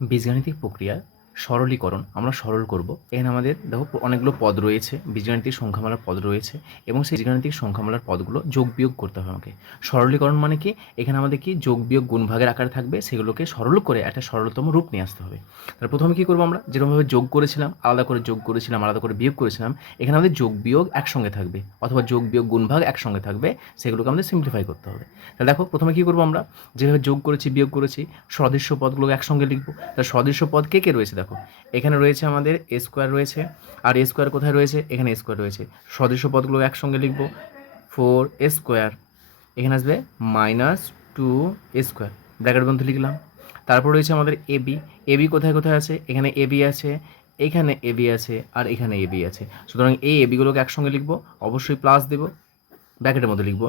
বীজগাণিতিক প্রক্রিয়া সরলীকরণ, আমরা সরল করব। এখানে আমাদের দেখো অনেকগুলো পদ রয়েছে, বীজগাণিতিক সংখ্যামালার পদ রয়েছে, এবং সেই বীজগাণিতিক সংখ্যামালার পদগুলো যোগ বিয়োগ করতে হবে আমাকে। সরলীকরণ মানে কি? এখানে আমাদের কি যোগ বিয়োগ গুণভাগের আকারে থাকবে, সেগুলোকে সরল করে একটা সরলতম রূপ নিয়ে আসতে হবে। তাহলে প্রথমে কী করব আমরা? যেরকমভাবে যোগ করেছিলাম, আলাদা করে যোগ করেছিলাম, আলাদা করে বিয়োগ করেছিলাম, এখানে আমাদের যোগ বিয়োগ একসঙ্গে থাকবে, অথবা যোগ বিয়োগ গুণভাগ একসঙ্গে থাকবে, সেগুলোকে আমাদের সিম্পলিফাই করতে হবে। তাহলে দেখো, প্রথমে কী করব আমরা? যেভাবে যোগ করেছি, বিয়োগ করেছি সদৃশ্য পদগুলোকে একসঙ্গে লিখব। তাহলে সদৃশ্য পদ কে কে রয়েছে দেখো? এখানে রয়েছে আমাদের এ স্কোয়ার রয়েছে, আর এ স্কোয়ার কোথায় রয়েছে? এখানে এ স্কোয়ার রয়েছে। সদৃশ্য পদগুলো একসঙ্গে লিখব। ফোর এ স্কোয়ার এখানে আসবে minus two A square bracket বন্ধ লিখলাম। তারপর রয়েছে আমাদের এ বি এ বি কোথায় কোথায় আছে? এখানে এ বি আছে, এখানে এ বি আছে, আর এখানে এ বি আছে। সুতরাং এই এ বিগুলোকে একসঙ্গে লিখব। অবশ্যই প্লাস দেবো। ব্র্যাকেটের মধ্যে লিখব।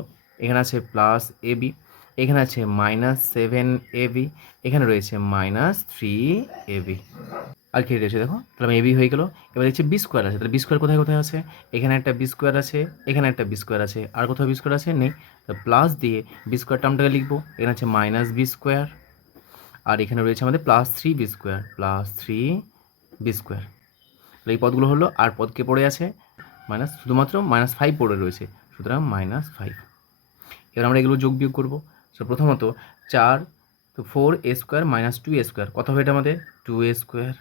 এখানে আছে প্লাস এ বি এখানে আছে মাইনাস সেভেন এ বি এখানে রয়েছে মাইনাস থ্রি এ বি আর কি রয়েছে দেখো? তাহলে এবি হয়ে গেল। এবার দেখছি বি স্কোয়ার আছে। তাহলে বি স্কোয়ার কোথায় কোথায় আছে? এখানে একটা বি স্কোয়ার আছে, এখানে একটা বি স্কোয়ার আছে। আর কোথাও বি স্কোয়ার আছে? নেই। তো প্লাস দিয়ে বি স্কোয়ার টার্মটাকে লিখব। এখানে আছে মাইনাস বি স্কোয়ার আর এখানে রয়েছে আমাদের plus three B square plus three B square তাহলে এই পদগুলো হলো, আর পদ কে পড়ে আছে? মাইনাস শুধুমাত্র মাইনাস ফাইভ পড়ে রয়েছে। সুতরাং মাইনাস ফাইভ এবার আমরা এগুলো যোগ বিয়োগ করব। তো প্রথমত, চার, তো four A square minus two A square কত হবে এটা আমাদের? টু এ স্কোয়ার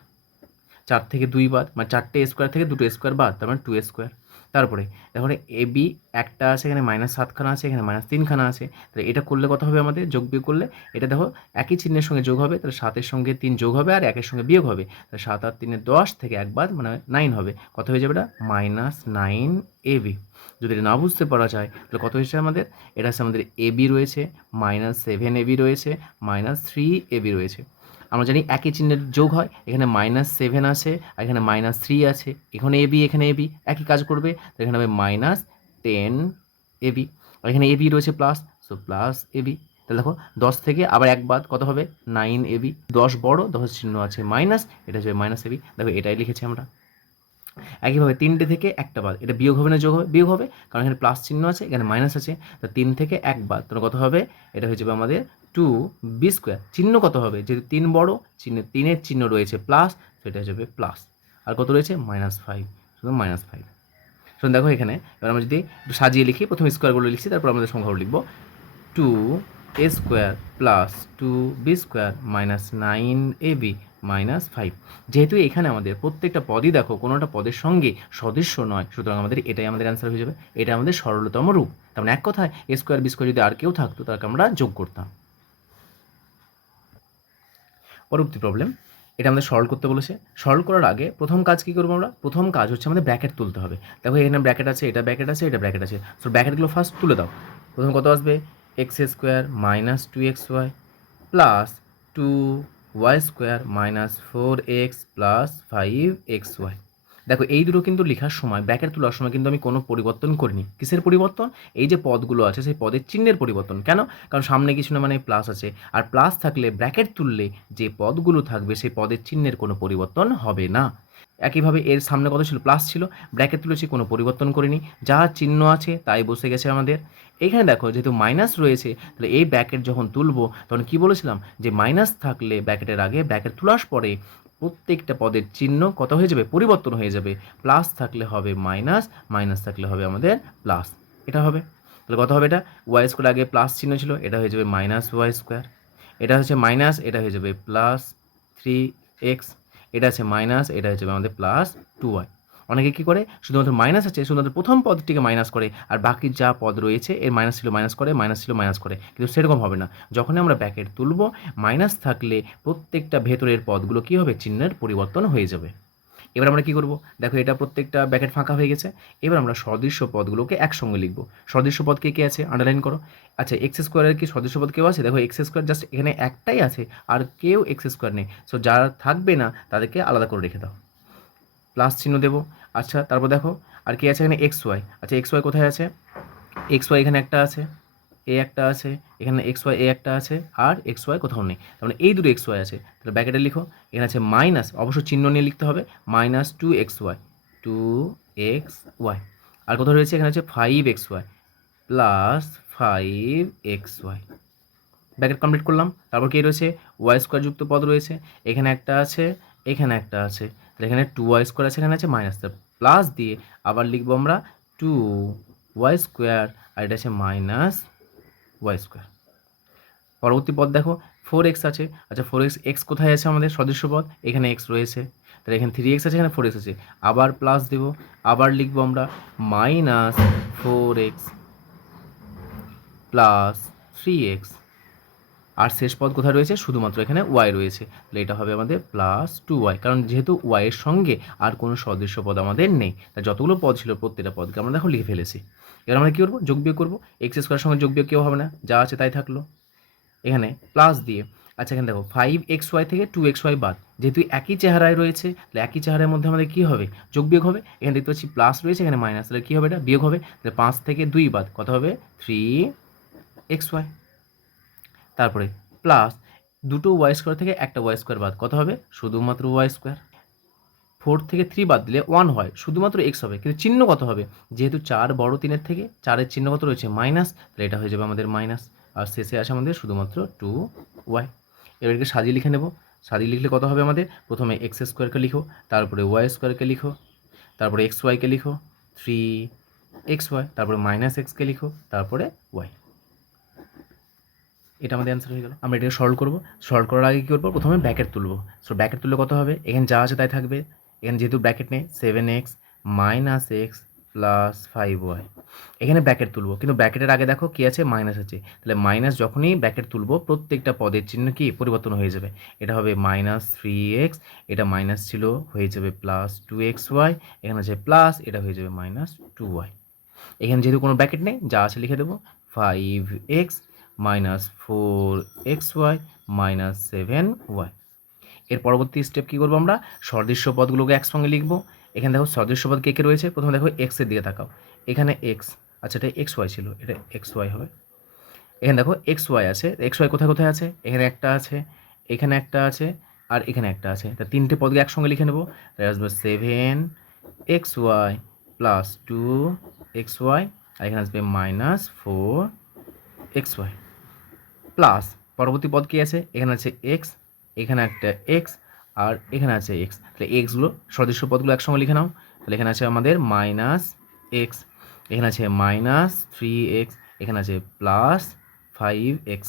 চার থেকে দুই বাদ মানে চারটে স্কোয়ার থেকে দুটো স্কোয়ার বাদ, তার মানে টু স্কোয়ার তারপরে দেখো এ বি একটা আছে, এখানে মাইনাস সাতখানা আছে, এখানে মাইনাস তিনখানা আছে। তাহলে এটা করলে কত হবে আমাদের? যোগ বিয়োগ করলে এটা দেখো, একই চিহ্নের সঙ্গে যোগ হবে, তাহলে সাতের সঙ্গে তিন যোগ হবে আর একের সঙ্গে বিয়োগ হবে। তাহলে সাত আর তিনে দশ থেকে এক বাদ মানে নাইন হবে। কত হয়ে যাবে এটা? মাইনাস নাইন এ বি যদি এটা না বুঝতে পারা যায়, তাহলে কত হয়েছে আমাদের? এটা হচ্ছে আমাদের এ বি রয়েছে মাইনাস সেভেন এ বি রয়েছে মাইনাস থ্রি এ বি রয়েছে। আমরা জানি একই চিহ্নের যোগ হয়, এখানে মাইনাস সেভেন আছে, আর এখানে মাইনাস থ্রি আছে। এখানে এ বি এখানে এ বি একই কাজ করবে, তো এখানে হবে মাইনাস টেন এ বি আর এখানে এ বি রয়েছে plus so plus A B তাহলে দেখো, দশ থেকে আবার এক বাদ, কত হবে? নাইন এ বি দশ বড় দশ চিহ্ন আছে মাইনাস এটা হচ্ছে মাইনাস এ বি দেখো, এটাই লিখেছি আমরা। একইভাবে তিনটে থেকে একটা বাদ, এটা বিয়োগ হবে না যোগ হবে? বিয়োগ হবে, কারণ এখানে প্লাস চিহ্ন আছে, এখানে মাইনাস আছে, তো তিন থেকে এক বাদ, তাহলে কত হবে? এটা হয়ে যাবে আমাদের টু বি স্কোয়ার, চিহ্ন কত হবে? যেহেতু তিন বড়, চিহ্ন, তিনের চিহ্ন রয়েছে প্লাস সেটা যাবে প্লাস আর কত রয়েছে? মাইনাস ফাইভ শুধু মাইনাস ফাইভ শুনুন দেখো এখানে, এবার আমরা যদি একটু সাজিয়ে লিখি, প্রথমে স্কোয়ারগুলো লিখছি, তারপর আমাদের সংখ্যাগুলো লিখব। Two A square plus two B square minus nine A B minus five যেহেতু এখানে আমাদের প্রত্যেকটা পদই দেখো কোনোটা পদের সঙ্গে সদস্য নয়, সুতরাং আমাদের এটাই আমাদের অ্যান্সার হয়ে যাবে। এটা আমাদের সরলতম রূপ। তার মানে এক কথায় এ স্কোয়ার বি স্কোয়ার যদি আর কেউ থাকতো, তাকে আমরা যোগ করতাম। পরবর্তী প্রবলেম এটা আমাদের সরল করতে বলেছে। সরল করার আগে প্রথম কাজ কী করব আমরা? প্রথম কাজ হচ্ছে আমাদের ব্র্যাকেট তুলতে হবে। দেখো এখানে ব্র্যাকেট আছে, এটা ব্র্যাকেট আছে, এটা ব্র্যাকেট আছে। সো ব্র্যাকেটগুলো ফার্স্ট তুলে দাও। প্রথম কত আসবে? X square minus two X Y plus two Y square minus four X plus five X Y দেখো, এই দুটো কিন্তু লেখার সময় ব্র্যাকেট তোলার সময় কিন্তু আমি কোনো পরিবর্তন করিনি। কিসের পরিবর্তন? এই যে পদগুলো আছে, সেই পদের চিহ্নের পরিবর্তন। কেন? কারণ সামনে কিছু না মানে প্লাস আছে। আর প্লাস থাকলে ব্র্যাকেট তুললে যে পদগুলো থাকবে, সেই পদের চিহ্নের কোনো পরিবর্তন হবে না। একইভাবে এর সামনে কত ছিল? প্লাস ছিল। ব্র্যাকেট তুলেছি কোনো পরিবর্তন করিনি। যা চিহ্ন আছে, তাই বসে গেছে আমাদের। এখানে দেখো, যেহেতু মাইনাস রয়েছে, তাহলে এই ব্র্যাকেট যখন তুলবো, তখন কি বলেছিলাম? যে মাইনাস থাকলে ব্র্যাকেটের আগে ব্র্যাকেট তোলার পরে প্রত্যেকটা পদের চিহ্ন কত হয়ে যাবে? পরিবর্তন হয়ে যাবে। প্লাস থাকলে হবে মাইনাস মাইনাস থাকলে হবে আমাদের প্লাস। এটা হবে। তাহলে কত হবে এটা? ওয়াই স্কোয়ার আগে প্লাস চিহ্ন ছিল, এটা হয়ে যাবে মাইনাস ওয়াই স্কোয়ার। এটা হচ্ছে মাইনাস, এটা হয়ে যাবে প্লাস থ্রি এক্স। এটা আছে মাইনাস, এটা হয়ে যাবে আমাদের প্লাস টু ওয়াই। অনেকে কী করে? শুধুমাত্র মাইনাস আছে, শুধুমাত্র প্রথম পদটিকে মাইনাস করে, আর বাকি যা পদ রয়েছে, এর মাইনাস ছিল মাইনাস করে মাইনাস ছিল মাইনাস করে। কিন্তু সেরকম হবে না। যখনই আমরা ব্যাকেট তুলব মাইনাস থাকলে প্রত্যেকটা ভেতরের পদগুলো কী হবে? চিহ্নের পরিবর্তন হয়ে যাবে। এবার আমরা কী করব? দেখো এটা প্রত্যেকটা ব্যাকেট ফাঁকা হয়ে গেছে। এবার আমরা সদৃশ্য পদগুলোকে একসঙ্গে লিখব। সদৃশ্য পদ কে কে আছে? আন্ডারলাইন করো। আচ্ছা এক্স স্কোয়ারের কি সদৃশ্য পদ কেউ আছে? দেখো এক্স স্কোয়ার জাস্ট এখানে একটাই আছে, আর কেউ এক্স স্কোয়ার নেই। সো যারা থাকবে না, তাদেরকে আলাদা করে রেখে দাও। প্লাস চিহ্ন দেবো। আচ্ছা তারপর দেখো, আর কি আছে এখানে? এক্স ওয়াই আচ্ছা এক্স ওয়াই কোথায় আছে? এক্স ওয়াই এখানে একটা আছে এ একটা আছে, এখানে এক্স ওয়াই এ একটা আছে, আর এক্স ওয়াই কোথাও নেই। তার মানে এই দুটো এক্স ওয়াই আছে। তাহলে ব্যাকেটে লিখো, এখানে আছে মাইনাস অবশ্য চিহ্ন নিয়ে লিখতে হবে minus two X Y two X Y আর কোথাও রয়েছে? এখানে আছে five X Y plus five X Y bracket complete করলাম। তারপর কি রয়েছে? ওয়াই স্কোয়ার যুক্ত পদ রয়েছে। এখানে একটা আছে, এখানে একটা আছে। তাহলে এখানে টু ওয়াই স্কোয়ার আছে, এখানে আছে মাইনাস প্লাস দিয়ে আবার লিখব আমরা টু ওয়াই স্কোয়ার আর এটা আছে মাইনাস ওয়াই স্কোয়ার পরবর্তী পদ দেখো ফোর এক্স আছে আচ্ছা ফোর এক্স এক্স কোথায় আছে আমাদের সদস্য পদ? এখানে এক্স রয়েছে, তাহলে এখানে থ্রি এক্স আছে, এখানে ফোর এক্স আছে। আবার প্লাস দেবো, আবার লিখব আমরা minus four X plus three X আর শেষ পদ কোথায় রয়েছে? শুধুমাত্র এখানে ওয়াই রয়েছে। তাহলে এটা হবে আমাদের প্লাস টু ওয়াই কারণ যেহেতু ওয়াইয়ের সঙ্গে আর কোনো সদৃশ্য পদ আমাদের নেই তা যতগুলো পদ ছিল প্রত্যেকটা পদকে আমরা দেখো লিখে ফেলেছি। এবার আমরা কী করব? যোগ বিয়োগ করব। এক্স স্কোয়ার সঙ্গে যোগ বিয়োগ কেউ হবে না? যা আছে তাই থাকল। এখানে প্লাস দিয়ে। আচ্ছা এখানে দেখো ফাইভ এক্স ওয়াই থেকে টু এক্স ওয়াই বাদ। যেহেতু একই চেহারায় রয়েছে, তাহলে একই চেহারার মধ্যে আমাদের কী হবে? যোগ বিয়োগ হবে। এখানে দেখতে পাচ্ছি প্লাস রয়েছে, এখানে মাইনাস তাহলে কী হবে এটা? বিয়োগ হবে। তাহলে পাঁচ থেকে দুই বাদ। কত হবে? থ্রি এক্স ওয়াই তারপরে প্লাস দুটো ওয়াই স্কোয়ার থেকে একটা ওয়াই স্কোয়ার বাদ। কত হবে? শুধুমাত্র ওয়াই স্কোয়ার ফোর থেকে থ্রি বাদ দিলে ওয়ান হয়, শুধুমাত্র এক্স হবে। কিন্তু চিহ্ন কত হবে? যেহেতু চার বড় তিনের থেকে চারের চিহ্ন কত রয়েছে? মাইনাস তাহলে এটা হয়ে যাবে আমাদের মাইনাস আর শেষে আসে আমাদের শুধুমাত্র টু ওয়াই এবারকে সাজিয়ে লিখে নেব। সাজিয়ে লিখলে কত হবে আমাদের? প্রথমে এক্স স্কোয়ারকে লিখো, তারপরে ওয়াই স্কোয়ারকে লিখো, তারপরে এক্স ওয়াইকে লিখো থ্রি এক্স ওয়াই তারপরে মাইনাস এক্সকে লিখো, তারপরে ওয়াই এটা আমাদের অ্যান্সার হয়ে গেল। আমরা এটাকে সলভ করব। সলভ করার আগে কী করব? প্রথমে ব্র্যাকেট তুলবো। সো ব্র্যাকেট তুললে কত হবে? এখানে যা আছে তাই থাকবে। এখানে যেহেতু ব্র্যাকেট নেই seven X minus X plus five Y এখানে ব্র্যাকেট তুলবো। কিন্তু ব্র্যাকেটের আগে দেখো কী আছে? মাইনাস আছে। তাহলে মাইনাস যখনই ব্র্যাকেট তুলবো, প্রত্যেকটা পদের চিহ্ন কি? পরিবর্তন হয়ে যাবে। এটা হবে মাইনাস থ্রি এক্স এটা মাইনাস ছিল, হয়ে যাবে প্লাস টু এক্স ওয়াই এখানে আছে প্লাস এটা হয়ে যাবে মাইনাস টু ওয়াই এখানে যেহেতু কোনো ব্র্যাকেট নেই, যা আছে লিখে দেবো। Five X minus four X Y minus seven Y এর পরবর্তী স্টেপ কী করব আমরা? সদৃশ্য পদগুলোকে একসঙ্গে লিখব। এখানে দেখো সদৃশ্য পদ কে কে রয়েছে? প্রথমে দেখো এক্সের দিকে তাকাও। এখানে এক্স আচ্ছা এটা এক্স ওয়াই ছিল, এটা এক্স ওয়াই হবে। এখানে দেখো এক্স ওয়াই আছে এক্স ওয়াই কোথায় কোথায় আছে? এখানে একটা আছে, এখানে একটা আছে, আর এখানে একটা আছে। তা তিনটে পদকে একসঙ্গে লিখে নেব। আসবে seven X Y plus two X Y আর এখানে আসবে minus four X Y plus পরবর্তী পদ কী আছে? এখানে আছে এক্স এখানে একটা এক্স আর এখানে আছে এক্স তাহলে এক্সগুলো সদৃশ্য পদগুলো একসঙ্গে লিখে নাও। তাহলে এখানে আছে আমাদের মাইনাস এক্স এখানে আছে মাইনাস থ্রি এক্স এখানে আছে প্লাস ফাইভ এক্স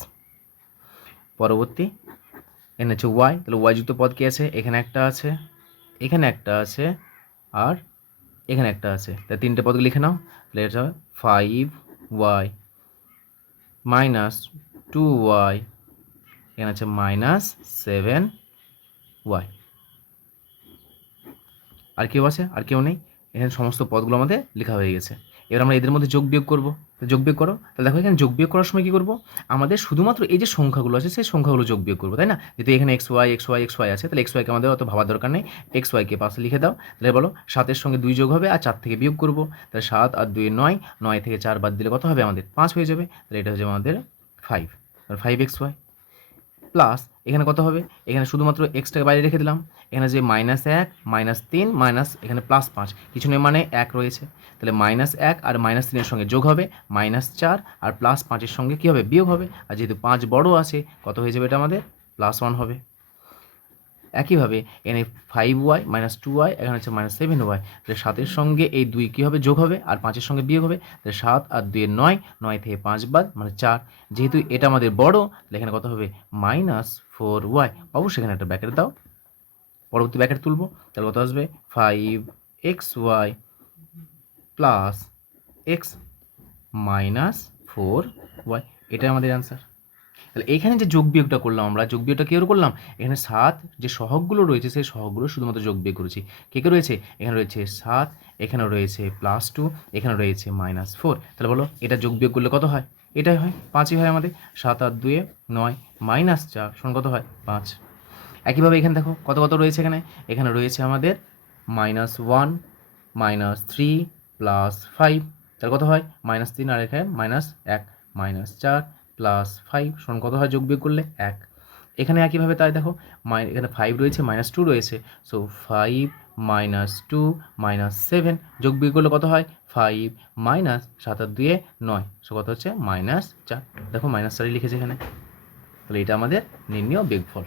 পরবর্তী, এখানে হচ্ছে ওয়াই তাহলে ওয়াই যুক্ত পদ কী আছে? এখানে একটা আছে, এখানে একটা আছে, আর এখানে একটা আছে। তাহলে তিনটে পদগুলো লিখে নাও। তাহলে এটা five Y minus two Y এখানে আছে মাইনাস সেভেন ওয়াই আর কেউ আছে? আর কেউ নেই? এখানে সমস্ত পদগুলো আমাদের লেখা হয়ে গেছে। এবার আমরা এদের মধ্যে যোগ বিয়োগ করব। যোগ বিয়োগ করো। তাহলে দেখো এখানে যোগ বিয়োগ করার সময় কী করব? আমাদের শুধুমাত্র এই যে সংখ্যাগুলো আছে, সেই সংখ্যাগুলো যোগ বিয়োগ করব, তাই না? যেহেতু এখানে X Y X Y X Y আছে, তাহলে এক্স ওয়াইকে আমাদের অত ভাবার দরকার নেই। এক্স ওয়াইকে পাশে লিখে দাও। তাহলে বলো সাতের সঙ্গে দুই যোগ হবে আর চার থেকে বিয়োগ করব। তাহলে সাত আর দুই নয় নয় থেকে চার বাদ দিলে কত হবে আমাদের? পাঁচ হয়ে যাবে। তাহলে এটা হচ্ছে আমাদের five five X Y plus এখানে কত হবে? এখানে শুধুমাত্র এক্সটাকে বাইরে রেখে দিলাম। এখানে যে মাইনাস এক মাইনাস তিন মাইনাস এখানে প্লাস পাঁচ। কিছু নেই মানে এক রয়েছে। তাহলে মাইনাস এক আর মাইনাস তিনের সঙ্গে যোগ হবে। মাইনাস চার আর প্লাস পাঁচের সঙ্গে কী হবে? বিয়োগ হবে। আর যেহেতু পাঁচ বড় আছে, কত হয়ে যাবে এটা আমাদের? প্লাস ওয়ান হবে। একইভাবে এখানে five Y minus two Y এখানে হচ্ছে মাইনাস সেভেন ওয়াই তাহলে সাতের সঙ্গে এই দুই কী হবে? যোগ হবে, আর পাঁচের সঙ্গে বিয়োগ হবে। তাহলে সাত আর দুইয়ের নয় নয় থেকে পাঁচ বাদ মানে চার। যেহেতু এটা আমাদের বড়, তাহলে এখানে কত হবে? মাইনাস ফোর ওয়াই অবশ্যই এখানে একটা ব্যাকেট দাও। পরবর্তী ব্যাকেট তুলবো। তাহলে কত আসবে? Five X Y plus X minus four Y এটাই আমাদের অ্যান্সার তাহলে এখানে যে যোগ বিয়োগটা করলাম আমরা, যোগ বিয়োগটা কী করলাম? এখানে সাত যে সহগগুলো রয়েছে, সেই সহগগুলো শুধুমাত্র যোগ বিয়োগ করেছি। কে কে রয়েছে? এখানে রয়েছে সাত, এখানে রয়েছে প্লাস টু এখানে রয়েছে মাইনাস ফোর তাহলে বলো, এটা যোগ বিয়োগ করলে কত হয়? এটাই হয়, পাঁচই হয় আমাদের। সাত আর দুয়ে নয় মাইনাস চার শোন কত হয়? পাঁচ। একইভাবে এখানে দেখো, কত কত রয়েছে এখানে? এখানে রয়েছে আমাদের minus one minus three plus five তাহলে কত হয়? মাইনাস তিন, আর এখানে মাইনাস এক মাইনাস চার। প্লাস ফাইভ সমান কত হয়? যোগ বিয়োগ করলে এক। এখানে একইভাবে তাই দেখো মাই এখানে ফাইভ রয়েছে মাইনাস টু রয়েছে। So five minus two minus seven যোগ বিয়োগ করলে কত হয়? ফাইভ মাইনাস সাত আর দুয়ে নয়। সো কত হচ্ছে? মাইনাস চার। দেখো মাইনাস চারই লিখেছে এখানে। তাহলে এটা আমাদের নির্ণীয় বেগফল